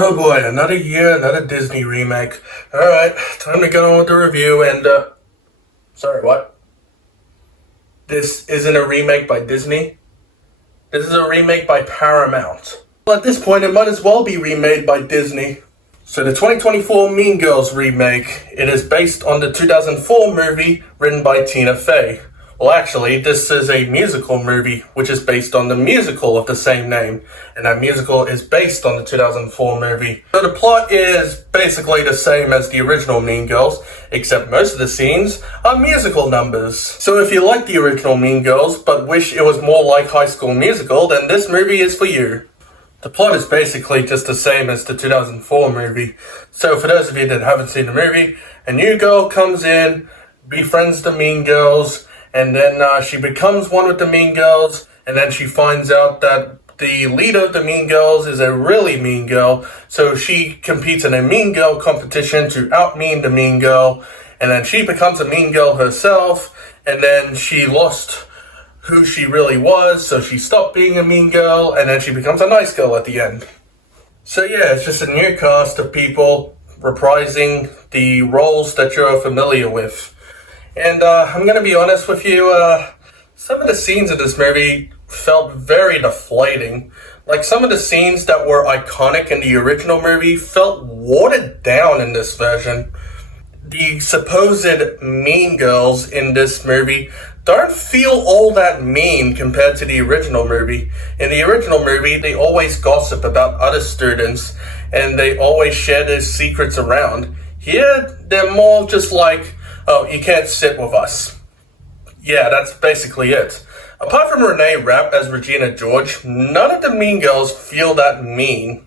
Oh boy, another year, another Disney remake. Alright, time to get on with the review and, sorry, what? This isn't a remake by Disney? This is a remake by Paramount. Well, at this point, it might as well be remade by Disney. So the 2024 Mean Girls remake, it is based on the 2004 movie written by Tina Fey. Well, actually, this is a musical movie, which is based on the musical of the same name, and that musical is based on the 2004 movie. So the plot is basically the same as the original Mean Girls, except most of the scenes are musical numbers. So if you like the original Mean Girls, but wish it was more like High School Musical, then this movie is for you. The plot is basically just the same as the 2004 movie. So for those of you that haven't seen the movie, a new girl comes in, befriends the Mean Girls, and then she becomes one with the Mean Girls, and then she finds out that the leader of the Mean Girls is a really mean girl, so she competes in a Mean Girl competition to out-mean the Mean Girl, and then she becomes a Mean Girl herself, and then she lost who she really was, so she stopped being a mean girl, and then she becomes a nice girl at the end. So yeah, it's just a new cast of people reprising the roles that you're familiar with. And I'm going to be honest with you, some of the scenes in this movie felt very deflating. Like, some of the scenes that were iconic in the original movie felt watered down in this version. The supposed mean girls in this movie don't feel all that mean compared to the original movie. In the original movie, they always gossip about other students, and they always share their secrets around. Here, they're more just like, oh, you can't sit with us. Yeah, that's basically it. Apart from Renee Rapp as Regina George, none of the mean girls feel that mean.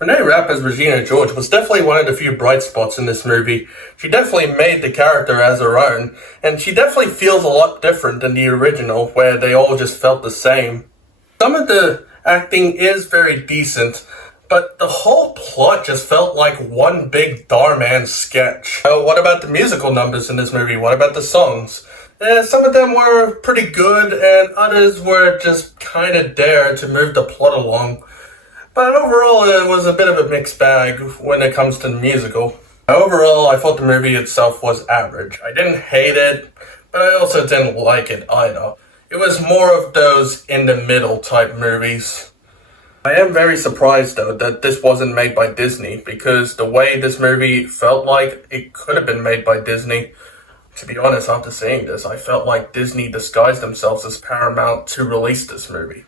Renee Rapp as Regina George was definitely one of the few bright spots in this movie. She definitely made the character as her own, and she definitely feels a lot different than the original, where they all just felt the same. Some of the acting is very decent, but the whole plot just felt like one big Dhar sketch. Oh, what about the musical numbers in this movie? What about the songs? Some of them were pretty good, and others were just kind of there to move the plot along. But overall, it was a bit of a mixed bag when it comes to the musical. Overall, I thought the movie itself was average. I didn't hate it, but I also didn't like it either. It was more of those in-the-middle type movies. I am very surprised, though, that this wasn't made by Disney, because the way this movie felt like it could have been made by Disney. To be honest, after seeing this, I felt like Disney disguised themselves as Paramount to release this movie.